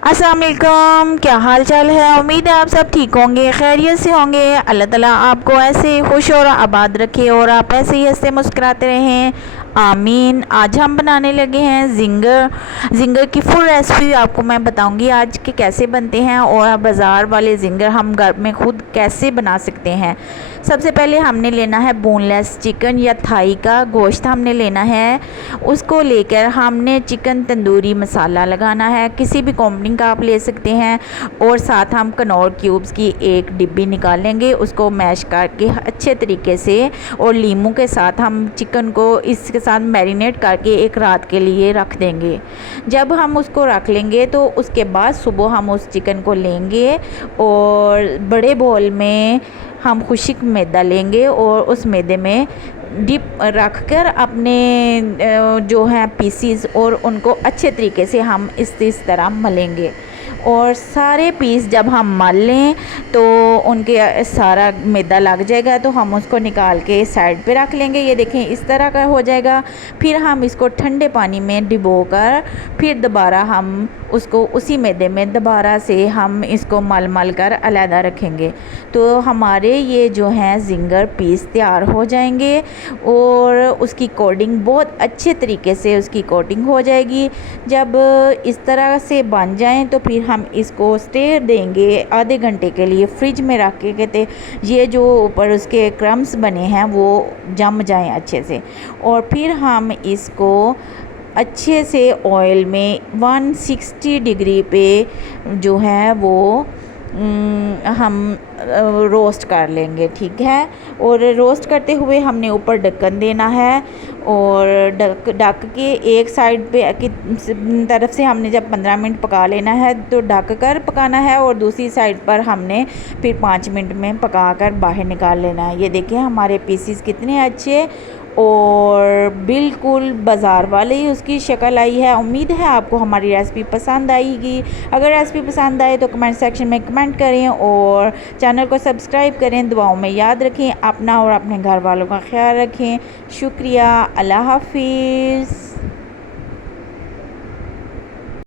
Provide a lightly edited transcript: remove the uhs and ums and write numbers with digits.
अस्सलाम वालेकुम, क्या हाल चाल है। उम्मीद है आप सब ठीक होंगे, खैरियत से होंगे। अल्लाह ताला आपको ऐसे खुश और आबाद रखे और आप ऐसे ही हंसते मुस्कुराते रहें, आमीन। आज हम बनाने लगे हैं जिंगर की फुल रेसिपी आपको मैं बताऊंगी आज कि कैसे बनते हैं और बाज़ार वाले जिंगर हम घर में खुद कैसे बना सकते हैं। सबसे पहले हमने लेना है बोनलेस चिकन या थाई का गोश्त हमने लेना है। उसको लेकर हमने चिकन तंदूरी मसाला लगाना है, किसी भी कंपनी का आप ले सकते हैं। और साथ हम कनौर क्यूब्स की एक डिब्बी निकाल लेंगे, उसको मैश करके अच्छे तरीके से और लीमू के साथ हम चिकन को इसके साथ मैरिनेट करके एक रात के लिए रख देंगे। जब हम उसको रख लेंगे तो उसके बाद सुबह हम उस चिकन को लेंगे और बड़े बाउल में हम खुश्क मैदा लेंगे और उस मैदे में डिप रख कर अपने जो हैं पीसीज और उनको अच्छे तरीके से हम इस तरह मलेंगे। और सारे पीस जब हम मल लें तो उनके सारा मैदा लग जाएगा, तो हम उसको निकाल के साइड पे रख लेंगे। ये देखें इस तरह का हो जाएगा। फिर हम इसको ठंडे पानी में डिबो कर फिर दोबारा हम उसको उसी मैदे में दोबारा से हम इसको मल कर अलहदा रखेंगे। तो हमारे ये जो हैं जिंगर पीस तैयार हो जाएंगे और उसकी कोटिंग बहुत अच्छे तरीके से उसकी कोटिंग हो जाएगी। जब इस तरह से बन जाएं तो फिर हम इसको स्टेयर देंगे आधे घंटे के लिए फ्रिज में रख के, कहते ये जो ऊपर उसके क्रम्स बने हैं वो जम जाएं अच्छे से। और फिर हम इसको अच्छे से ऑयल में 160 डिग्री पे जो है वो हम रोस्ट कर लेंगे, ठीक है। और रोस्ट करते हुए हमने ऊपर ढक्कन देना है और ढक के एक साइड पे की तरफ से हमने जब 15 मिनट पका लेना है तो ढक कर पकाना है और दूसरी साइड पर हमने फिर 5 मिनट में पका कर बाहर निकाल लेना है। ये देखिए हमारे पीसीस कितने अच्छे और बिल्कुल बाज़ार वाले ही उसकी शक्ल आई है। उम्मीद है आपको हमारी रेसिपी पसंद आएगी। अगर रेसिपी पसंद आए तो कमेंट सेक्शन में कमेंट करें और चैनल को सब्सक्राइब करें। दुआओं में याद रखें, अपना और अपने घर वालों का ख्याल रखें। शुक्रिया, अल्लाह हाफिज़।